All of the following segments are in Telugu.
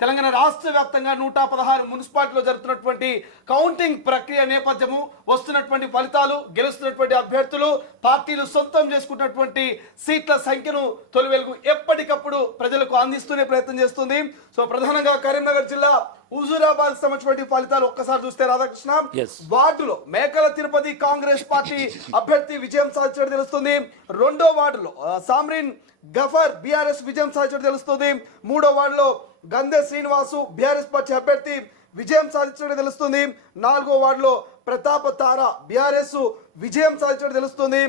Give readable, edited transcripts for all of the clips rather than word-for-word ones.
తెలంగాణ రాష్ట్ర వ్యాప్తంగా 116 మున్సిపాలిటీలో జరుగుతున్నటువంటి కౌంటింగ్ ప్రక్రియ నేపథ్యము, వస్తున్నటువంటి ఫలితాలు, గెలుస్తున్నటువంటి అభ్యర్థులు, పార్టీలు సొంతం చేసుకున్నటువంటి సీట్ల సంఖ్యను తొలి వెలుగు ఎప్పటికప్పుడు ప్రజలకు అందిస్తూనే ప్రయత్నం చేస్తుంది. సో ప్రధానంగా కరీంనగర్ జిల్లా హుజూరాబాద్ సంబంధించిన ఫలితాలు ఒక్కసారి చూస్తే రాధాకృష్ణ, వార్డులో మేకల తిరుపతి కాంగ్రెస్ పార్టీ అభ్యర్థి విజయం సాధించడం తెలుస్తుంది. రెండో వార్డులో సామ్రీన్ గఫర్ బీఆర్ఎస్ విజయం సాధించడం తెలుస్తుంది. మూడో వార్డులో గంధే శ్రీనివాసు బీఆర్ఎస్ పార్టీ అభ్యర్థి విజయం సాధించడం తెలుస్తుంది. నాలుగో వార్డులో ప్రతాప తార బీఆర్ఎస్ విజయం సాధించడం తెలుస్తుంది.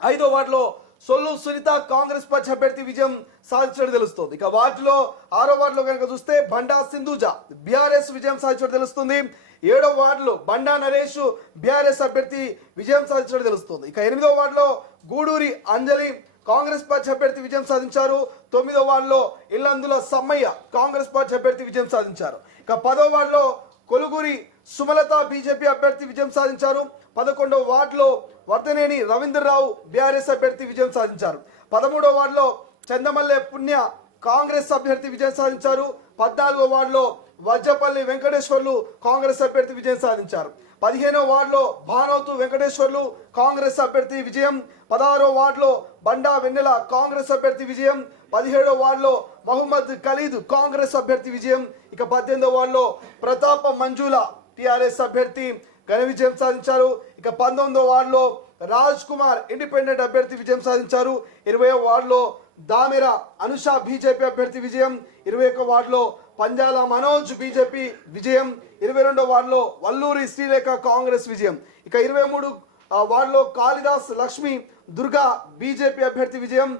ఐదో వార్డులో సొల్లు సునీత కాంగ్రెస్ పార్టీ అభ్యర్థి విజయం సాధించడం తెలుస్తుంది. ఇక వార్డులో ఆరో వార్డులో కనుక చూస్తే బండా సింధూజ బీఆర్ఎస్ విజయం సాధించడం తెలుస్తుంది. ఏడో వార్డులో బండా నరేష్ బీఆర్ఎస్ అభ్యర్థి విజయం సాధించడం తెలుస్తుంది. ఇక ఎనిమిదో వార్డులో గూడూరి అంజలి కాంగ్రెస్ పార్టీ అభ్యర్థి విజయం సాధించారు. తొమ్మిదో వార్డులో ఇల్లందుల సమ్మయ్య కాంగ్రెస్ పార్టీ అభ్యర్థి విజయం సాధించారు. ఇక పదో వార్డులో కొలుగురి సుమలత బీజేపీ అభ్యర్థి విజయం సాధించారు. 11వ వార్డులో వర్ధనేని రవీంద్రరావు బీఆర్ఎస్ అభ్యర్థి విజయం సాధించారు. 13వ వార్డులో చందమల్లె పుణ్య కాంగ్రెస్ అభ్యర్థి విజయం సాధించారు. 14వ వార్డులో వజ్రపల్లి వెంకటేశ్వర్లు కాంగ్రెస్ అభ్యర్థి విజయం సాధించారు. 15వ వార్డులో భానోతు వెంకటేశ్వర్లు కాంగ్రెస్ అభ్యర్థి విజయం. 16వ వార్డులో బండా వెన్నెల కాంగ్రెస్ అభ్యర్థి విజయం. 17వ వార్డులో మహమ్మద్ ఖలీద్ కాంగ్రెస్ అభ్యర్థి విజయం. ఇక 18వ వార్డులో ప్రతాప మంజుల టిఆర్ఎస్ అభ్యర్థి ఘన విజయం సాధించారు. ఇక 19వ వార్డులో రాజ్ కుమార్ ఇండిపెండెంట్ అభ్యర్థి విజయం సాధించారు. 20వ వార్డులో దామెర అనుష బీజేపీ అభ్యర్థి విజయం. 21వ వార్డులో పంజాల మనోజ్ బీజేపీ విజయం. 22వ వార్డులో వల్లూరి శ్రీలేఖ కాంగ్రెస్ విజయం. ఇక 23 వార్డులో కాళిదాస్ లక్ష్మి దుర్గా బీజేపీ అభ్యర్థి విజయం.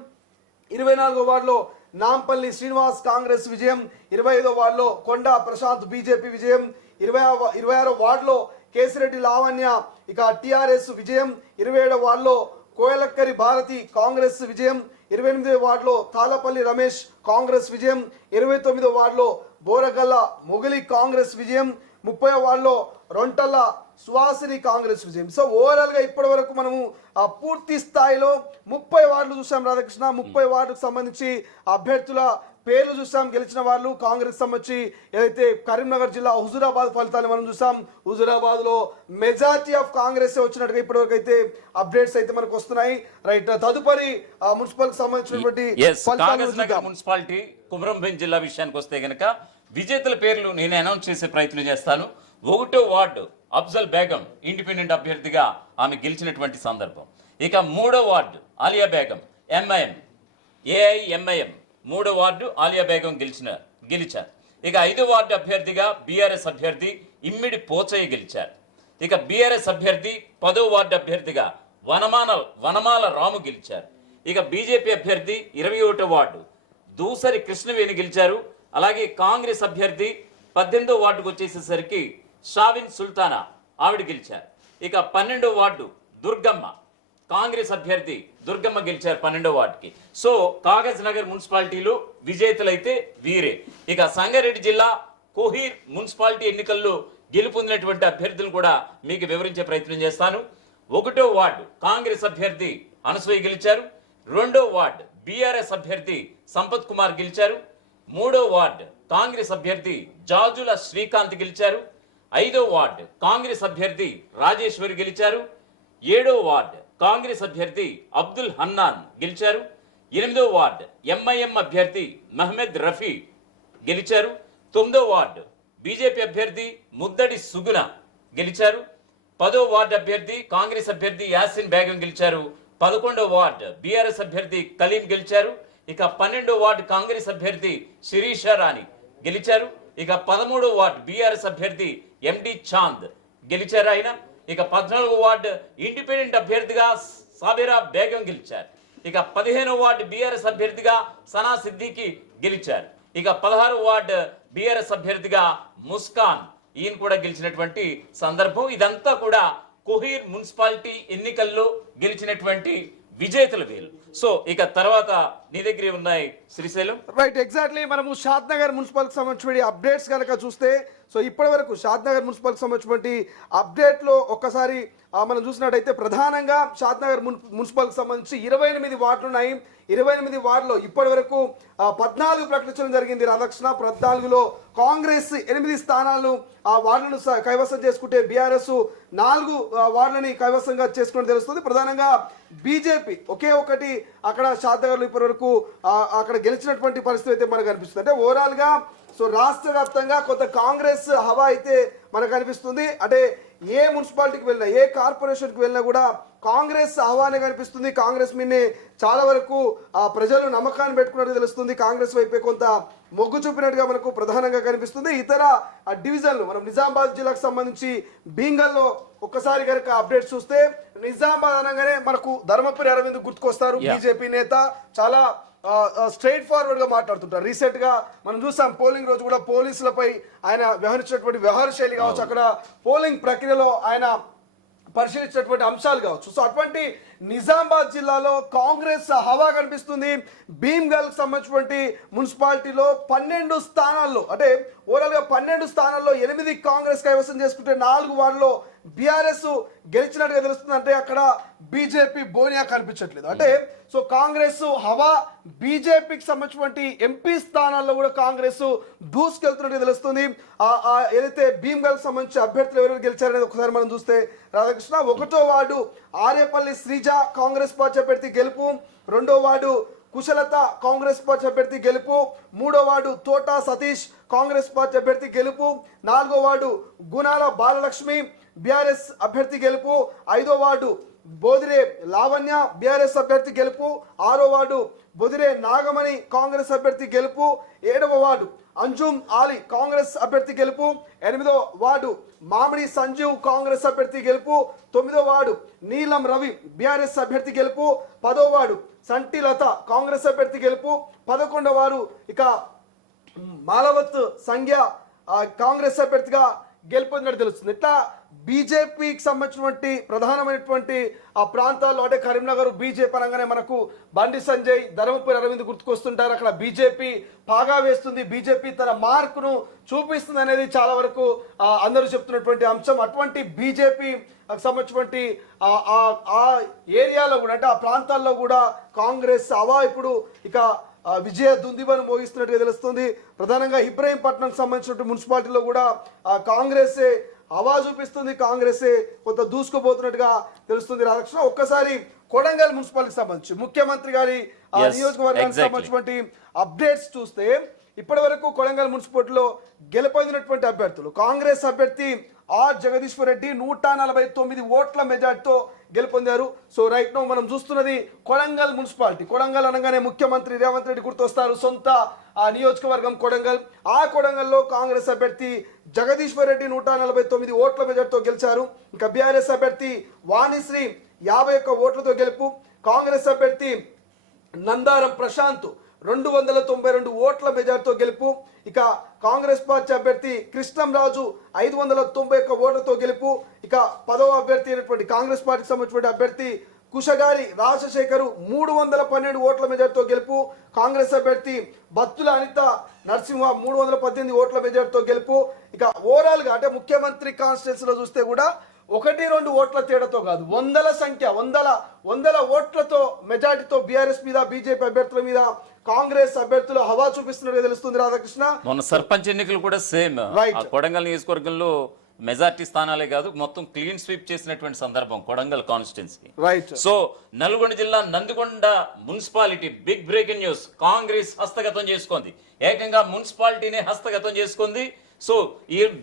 24వ వార్డులో నాంపల్లి శ్రీనివాస్ కాంగ్రెస్ విజయం. 25వ వార్డులో కొండా ప్రశాంత్ బీజేపీ విజయం. 26వ వార్డులో కేసిరెడ్డి లావణ్య ఇక టిఆర్ఎస్ విజయం. 27వ వార్డులో కోయలక్కరి భారతి కాంగ్రెస్ విజయం. 28వ వార్డులో తాళపల్లి రమేష్ కాంగ్రెస్ విజయం. 29వ వార్డులో బోరగల్ల మొగలి కాంగ్రెస్ విజయం. 30వ వార్డులో రొంటల్ల సువాసిని కాంగ్రెస్ విజయం. సో ఓవరాల్ గా ఇప్పటి వరకు మనము పూర్తి స్థాయిలో 30 వార్డులు చూసాం రాధాకృష్ణ. 30 వార్డుకు సంబంధించి అభ్యర్థుల పేర్లు చూసాం, గెలిచిన వాళ్ళు కాంగ్రెస్ సంబంధించి. ఏదైతే కరీంనగర్ జిల్లా హుజూరాబాద్ ఫలితాలు మనం చూసాం. హుజూరాబాద్ లో మెజారిటీ ఆఫ్ కాంగ్రెస్ వచ్చినట్టుగా ఇప్పటి వరకు అయితే అప్డేట్స్ అయితే మనకు వస్తున్నాయి. రైట్, తదుపరి మున్సిపల్ కి సంబంధించినటువంటి మున్సిపాలిటీ కుమరంభీం జిల్లా విషయానికి వస్తే గనక విజేతల పేర్లు నేను అనౌన్స్ చేసే ప్రయత్నం చేస్తాను. 1వ వార్డు అఫ్జల్ బేగం ఇండిపెండెంట్ అభ్యర్థిగా ఆమె గెలిచినటువంటి సందర్భం. ఇక 3వ ward Alia Begum MIM AIMIM 3వ వార్డు ఆలియా బేగం గెలిచారు. ఇక 5వ వార్డు అభ్యర్థిగా బీఆర్ఎస్ అభ్యర్థి ఇమ్మిడి పోచయ్య గెలిచారు. ఇక బీఆర్ఎస్ అభ్యర్థి 10వ వార్డు అభ్యర్థిగా వనమాల రాము గెలిచారు. ఇక బీజేపీ అభ్యర్థి 21వ వార్డు దూసరి కృష్ణవేణి గెలిచారు. అలాగే కాంగ్రెస్ అభ్యర్థి 18వ వార్డుకు వచ్చేసేసరికి షావిన్ సుల్తానా ఆవిడ గెలిచారు. ఇక 12వ వార్డు దుర్గమ్మ కాంగ్రెస్ అభ్యర్థి దుర్గమ్మ గెలిచారు 12వ వార్డుకి. సో కాగజ్ నగర్ మున్సిపాలిటీలో విజేతలైతే వీరే. ఇక సంగారెడ్డి జిల్లా కోహీర్ మున్సిపాలిటీ ఎన్నికల్లో గెలుపొందినటువంటి అభ్యర్థులను కూడా మీకు వివరించే ప్రయత్నం చేస్తాను. 1వ వార్డు కాంగ్రెస్ అభ్యర్థి అనసూయ గెలిచారు. 2వ వార్డు బీఆర్ఎస్ అభ్యర్థి సంపత్ కుమార్ గెలిచారు. 3వ వార్డు కాంగ్రెస్ అభ్యర్థి జాజుల శ్రీకాంత్ గెలిచారు. 5వ వార్డు కాంగ్రెస్ అభ్యర్థి రాజేశ్వరి గెలిచారు. 7వ వార్డు కాంగ్రెస్ అభ్యర్థి అబ్దుల్ హన్నాన్ గెలిచారు. 8వ వార్డు ఎంఐఎం అభ్యర్థి మహమ్మద్ రఫీ గెలిచారు. 9వ వార్డు బీజేపీ అభ్యర్థి ముద్దడి సుగుణ గెలిచారు. 10వ వార్డు అభ్యర్థి కాంగ్రెస్ అభ్యర్థి యాసిన్ బేగం గెలిచారు. 11వ వార్డు బీఆర్ఎస్ అభ్యర్థి కలీం గెలిచారు. ఇక 12వ వార్డు కాంగ్రెస్ అభ్యర్థి శిరీష రాణి గెలిచారు. ఇక 13వ వార్డు బీఆర్ఎస్ అభ్యర్థి ఎండి చాంద్ గెలిచారు ఆయన. ఇక 14వ వార్డు ఇండిపెండెంట్ అభ్యర్థిగా సాబిరా బేగం గెలిచారు. ఇక 15వ వార్డు బీఆర్ఎస్ అభ్యర్థిగా సనా సిద్దికి గెలిచారు. ఇక 16వ వార్డు బీఆర్ఎస్ అభ్యర్థిగా ముస్కాన్ ఈయన కూడా గెలిచినటువంటి సందర్భం. ఇదంతా కూడా కోహీర్ మున్సిపాలిటీ ఎన్నికల్లో గెలిచినటువంటి విజేతల పేరు. సో ఇక తర్వాత నీ దగ్గర ఉన్నాయి శ్రీశైలం. రైట్, ఎగ్జాక్ట్లీ మనము షాద్ నగర్ మున్సిపల్ సంబంధించిన అప్డేట్స్ కనుక చూస్తే సో ఇప్పటి వరకు షాద్నగర్ మున్సిపల్కి సంబంధించినటువంటి అప్డేట్లో ఒక్కసారి మనం చూసినట్టయితే ప్రధానంగా షాద్నగర్ మున్సిపల్కి సంబంధించి 28 వార్డులు ఉన్నాయి. 28 వార్డులో ఇప్పటి వరకు 14 ప్రకటించడం జరిగింది రాధాకృష్ణ. 14లో కాంగ్రెస్ 8 స్థానాలను ఆ వార్డులను కైవసం చేసుకుంటే బీఆర్ఎస్ 4 వార్డులని కైవసంగా చేసుకుని తెలుస్తుంది. ప్రధానంగా బీజేపీ ఒకే ఒకటి అక్కడ షాద్నగర్లో ఇప్పటి వరకు అక్కడ గెలిచినటువంటి పరిస్థితి అయితే మనకు కనిపిస్తుంది. అంటే ఓవరాల్గా సో రాష్ట్ర వ్యాప్తంగా కొంత కాంగ్రెస్ హవా అయితే మనకు కనిపిస్తుంది. అంటే ఏ మున్సిపాలిటీకి వెళ్ళినా ఏ కార్పొరేషన్కి వెళ్ళినా కూడా కాంగ్రెస్ హవానే కనిపిస్తుంది. కాంగ్రెస్ మీదనే చాలా వరకు ప్రజలు నమ్మకాన్ని పెట్టుకున్నట్టు తెలుస్తుంది. కాంగ్రెస్ వైపే కొంత మొగ్గు చూపినట్టుగా మనకు ప్రధానంగా కనిపిస్తుంది. ఇతర డివిజన్లు మనం నిజామాబాద్ జిల్లాకు సంబంధించి బీంగల్లో ఒక్కసారి కనుక అప్డేట్స్ చూస్తే నిజామాబాద్ అనగానే మనకు ధర్మపురి అరవింద్ గుర్తుకొస్తారు. బీజేపీ నేత చాలా స్ట్రైట్ ఫార్వర్డ్ గా మాట్లాడుతుంటారు. రీసెంట్ గా మనం చూసాం పోలింగ్ రోజు కూడా పోలీసులపై ఆయన వ్యవహరించినటువంటి వ్యవహార శైలి కావచ్చు, అక్కడ పోలింగ్ ప్రక్రియలో ఆయన పరిశీలించినటువంటి అంశాలు కావచ్చు. సో అటువంటి నిజామాబాద్ జిల్లాలో కాంగ్రెస్ హవా కనిపిస్తుంది. భీమ్గల్ సంబంధించినటువంటి మున్సిపాలిటీలో 12 స్థానాల్లో అంటే ఓవరాల్గా 12 స్థానాల్లో 8 కాంగ్రెస్ కైవసం చేసుకుంటే 4 వార్డులో బీఆర్ఎస్ గెలిచినట్టుగా తెలుస్తుంది. అంటే అక్కడ బీజేపీ బోనియా కనిపించట్లేదు. అంటే సో కాంగ్రెస్ హవా బీజేపీకి సంబంధించినటువంటి ఎంపీ స్థానాల్లో కూడా కాంగ్రెస్ దూసుకెళ్తున్నట్టుగా తెలుస్తుంది. ఏదైతే భీమ్గల్ సంబంధించి అభ్యర్థులు ఎవరెవరు గెలిచారనేది ఒకసారి మనం చూస్తే రాధాకృష్ణ 1వ వార్డు ఆర్యపల్లి శ్రీజ కాంగ్రెస్ పార్టీ అభ్యర్థి గెలుపు, 2వ వార్డు కుశలత కాంగ్రెస్ పార్టీ అభ్యర్థి గెలుపు, 3వ వార్డు తోట సతీష్ కాంగ్రెస్ పార్టీ అభ్యర్థి గెలుపు, 4వ వార్డు గుణాల బాలలక్ష్మి బీఆర్ఎస్ అభ్యర్థి గెలుపు, 5వ వార్డు బోదిరే లావణ్య బీఆర్ఎస్ అభ్యర్థి గెలుపు, 6వ వార్డు బొదిరే నాగమణి కాంగ్రెస్ అభ్యర్థి గెలుపు, 7వ వార్డు అంజుమ్ ఆలీ కాంగ్రెస్ అభ్యర్థి గెలుపు, 8వ వార్డు మామిడి సంజీవ్ కాంగ్రెస్ అభ్యర్థి గెలుపు, 9వ వార్డు నీలం రవి బీఆర్ఎస్ అభ్యర్థి గెలుపు, 10వ వార్డు సంటి లత కాంగ్రెస్ అభ్యర్థి గెలుపు, 11వ వారు ఇక మాలవత్ సంఖ్య కాంగ్రెస్ అభ్యర్థిగా గెలుపొందినట్టు తెలుస్తుంది. ఇట్లా బీజేపీకి సంబంధించినటువంటి ప్రధానమైనటువంటి ఆ ప్రాంతాల్లో అంటే కరీంనగర్ బీజేపీ అనగానే మనకు బండి సంజయ్ ధర్మపురి అరవింద్ గుర్తుకొస్తుంటారు. అక్కడ బీజేపీ పాగా వేస్తుంది, బీజేపీ తన మార్కును చూపిస్తుంది అనేది చాలా వరకు అందరూ చెప్తున్నటువంటి అంశం. అటువంటి బీజేపీ సంబంధించినటువంటి ఆ ఏరియాలో కూడా అంటే ఆ ప్రాంతాల్లో కూడా కాంగ్రెస్ హవా ఇప్పుడు ఇక విజయ దుందిబను మోగిస్తున్నట్టుగా తెలుస్తుంది. ప్రధానంగా ఇబ్రహీంపట్నం సంబంధించిన మున్సిపాలిటీలో కూడా కాంగ్రెసే హవా చూపిస్తుంది, కాంగ్రెసే కొంత దూసుకుపోతున్నట్టుగా తెలుస్తుంది. రాధాకృష్ణ ఒక్కసారి కొడంగల్ మున్సిపాలిటీకి సంబంధించి ముఖ్యమంత్రి గారి నియోజకవర్గానికి సంబంధించినటువంటి అప్డేట్స్ చూస్తే ఇప్పటి వరకు కొడంగల్ మున్సిపాలిటీలో గెలుపొందినటువంటి అభ్యర్థులు కాంగ్రెస్ అభ్యర్థి ఆర్ జగదీశ్వర్ రెడ్డి 149 ఓట్ల మెజార్టీతో గెలుపొందారు. సో రైట్ నో మనం చూస్తున్నది కొడంగల్ మున్సిపాలిటీ. కొడంగల్ అనగానే ముఖ్యమంత్రి రేవంత్ రెడ్డి గుర్తొస్తారు, సొంత నియోజకవర్గం కొడంగల్. ఆ కొడంగల్లో కాంగ్రెస్ అభ్యర్థి జగదీశ్వర్ రెడ్డి 149 ఓట్ల మెజార్టీతో గెలిచారు. ఇంకా బీఆర్ఎస్ అభ్యర్థి వాణిశ్రీ 51 ఓట్లతో గెలుపు, కాంగ్రెస్ అభ్యర్థి నందారం ప్రశాంత్ 292 ఓట్ల మెజార్టీతో గెలుపు, ఇక కాంగ్రెస్ పార్టీ అభ్యర్థి కృష్ణంరాజు 591 ఓట్లతో గెలుపు, ఇక 10వ అభ్యర్థి అయినటువంటి కాంగ్రెస్ పార్టీకి సంబంధించిన అభ్యర్థి కుషగారి రాజశేఖర్ 312 ఓట్ల మెజార్టీతో గెలుపు, కాంగ్రెస్ అభ్యర్థి బత్తుల అనిత నరసింహ 318 ఓట్ల మెజార్టీతో గెలుపు. ఇక ఓవరాల్గా అంటే ముఖ్యమంత్రి కాన్స్టిట్యున్సీలో చూస్తే కూడా 1-2 ఓట్ల తేడాతో కాదు, వందల సంఖ్య వందల ఓట్లతో మెజార్టీతో బీఆర్ఎస్ మీద బీజేపీ అభ్యర్థుల మీద కాంగ్రెస్ అభ్యర్థులు హవా చూపిస్తున్నట్టు తెలుస్తుంది. రాధాకృష్ణ మొన్న సర్పంచ్ ఎన్నికలు కూడా సేమ్ కొడంగల్ నియోజకవర్గంలో మెజార్టీ స్థానాలే కాదు మొత్తం క్లీన్ స్వీప్ చేసినటువంటి సందర్భం Kodangal constituency. Right. So Nalgonda జిల్లా Nandikonda municipality big breaking news, Congress హస్తగతం చేసుకుంది, ఏకంగా మున్సిపాలిటీనే హస్తగతం చేసుకుంది. సో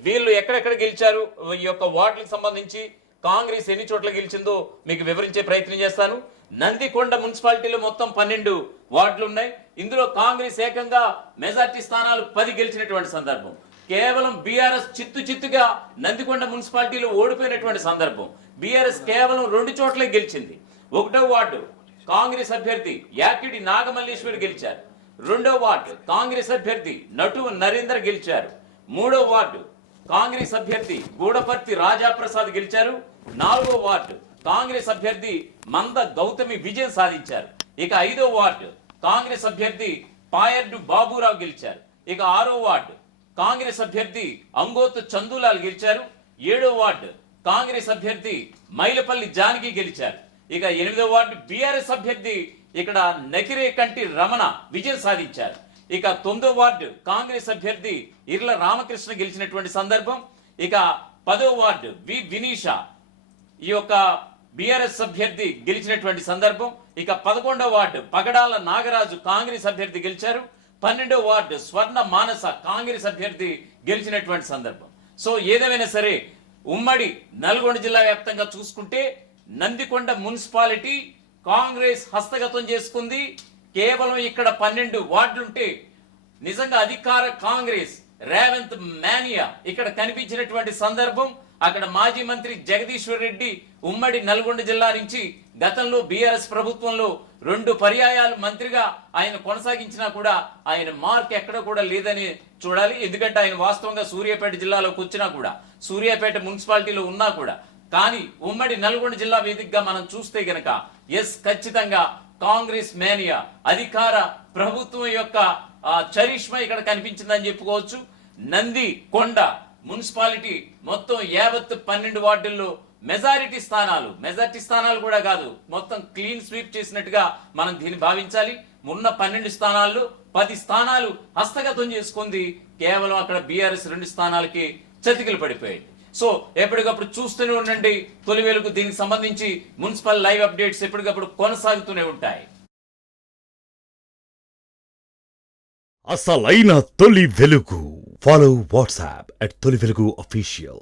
వీళ్ళు ఎక్కడెక్కడ గెలిచారు, ఈ యొక్క వార్డులకు సంబంధించి కాంగ్రెస్ ఎన్ని చోట్ల గెలిచిందో మీకు వివరించే ప్రయత్నం చేస్తాను. నందికొండ మున్సిపాలిటీలో మొత్తం 12 వార్డులు ఉన్నాయి. ఇందులో కాంగ్రెస్ ఏకంగా మెజార్టీ స్థానాలు 10 గెలిచినటువంటి సందర్భం. కేవలం బీఆర్ఎస్ చిత్తుగా నందికొండ మున్సిపాలిటీలో ఓడిపోయినటువంటి సందర్భం. బీఆర్ఎస్ కేవలం 2 చోట్లే గెలిచింది. 1వ వార్డు కాంగ్రెస్ అభ్యర్థి యాకిడి నాగమల్లేశ్వరి గెలిచారు. 2వ వార్డు కాంగ్రెస్ అభ్యర్థి నటు నరేందర్ గెలిచారు. 3వ వార్డు కాంగ్రెస్ అభ్యర్థి గూడపర్తి రాజాప్రసాద్ గెలిచారు. 4వ వార్డు కాంగ్రెస్ అభ్యర్థి మంద గౌతమి విజయం సాధించారు. ఇక 5వ వార్డు కాంగ్రెస్ అభ్యర్థి పాయర్డు బాబురావు గెలిచారు. ఇక 6వ వార్డు కాంగ్రెస్ అభ్యర్థి అంగోతు చందూలాల్ గెలిచారు. 7వ వార్డు కాంగ్రెస్ అభ్యర్థి మైలపల్లి జానకి గెలిచారు. ఇక 8వ వార్డు బీఆర్ఎస్ అభ్యర్థి ఇక్కడ నకిరే కంటి రమణ విజయం సాధించారు. ఇక 9వ వార్డు కాంగ్రెస్ అభ్యర్థి ఇర్ల రామకృష్ణ గెలిచినటువంటి సందర్భం. ఇక 10వ వార్డు వి వినీషా ఈ యొక్క బీఆర్ఎస్ అభ్యర్థి గెలిచినటువంటి సందర్భం. ఇక 11వ వార్డు పగడాల నాగరాజు కాంగ్రెస్ అభ్యర్థి గెలిచారు. 12వ వార్డు స్వర్ణ మానస కాంగ్రెస్ అభ్యర్థి గెలిచినటువంటి సందర్భం. సో ఏదేమైనా సరే ఉమ్మడి నల్గొండ జిల్లా వ్యాప్తంగా చూసుకుంటే నందికొండ మున్సిపాలిటీ కాంగ్రెస్ హస్తగతం చేసుకుంది. కేవలం ఇక్కడ 12 వార్డులుంటే నిజంగా అధికార కాంగ్రెస్ రేవంత్ మానియా ఇక్కడ కనిపించినటువంటి సందర్భం. అక్కడ మాజీ మంత్రి జగదీశ్వర్ రెడ్డి ఉమ్మడి నల్గొండ జిల్లా నుంచి గతంలో బీఆర్ఎస్ ప్రభుత్వంలో 2 పర్యాయాలు మంత్రిగా ఆయన కొనసాగించినా కూడా ఆయన మార్క్ ఎక్కడ కూడా లేదని చూడాలి. ఎందుకంటే ఆయన వాస్తవంగా సూర్యాపేట జిల్లాలోకి వచ్చినా కూడా, సూర్యాపేట మున్సిపాలిటీలో ఉన్నా కూడా, కానీ ఉమ్మడి నల్గొండ జిల్లా వేదికగా మనం చూస్తే గనక ఖచ్చితంగా కాంగ్రెస్ మేనియా అధికార ప్రభుత్వం యొక్క చరిష్మా ఇక్కడ కనిపించిందని చెప్పుకోవచ్చు. నంది కొండ మున్సిపాలిటీ మొత్తం 12 వార్డుల్లో మెజారిటీ స్థానాలు కూడా కాదు, మొత్తం క్లీన్ స్వీప్ చేసినట్టుగా మనం దీన్ని భావించాలి. ఉన్న 12 స్థానాల్లో 10 స్థానాలు హస్తగతం చేసుకుంది. కేవలం అక్కడ బీఆర్ఎస్ 2 స్థానాలకి చతికిలు పడిపోయాయి. సో ఎప్పటికప్పుడు చూస్తూనే ఉండండి తొలి వెలుగు. దీనికి సంబంధించి మున్సిపల్ లైవ్ అప్డేట్స్ ఎప్పటికప్పుడు కొనసాగుతూనే ఉంటాయి. అసలైన తొలి వెలుగు. ఫాలో వాట్సాప్ @తొలి వెలుగు official.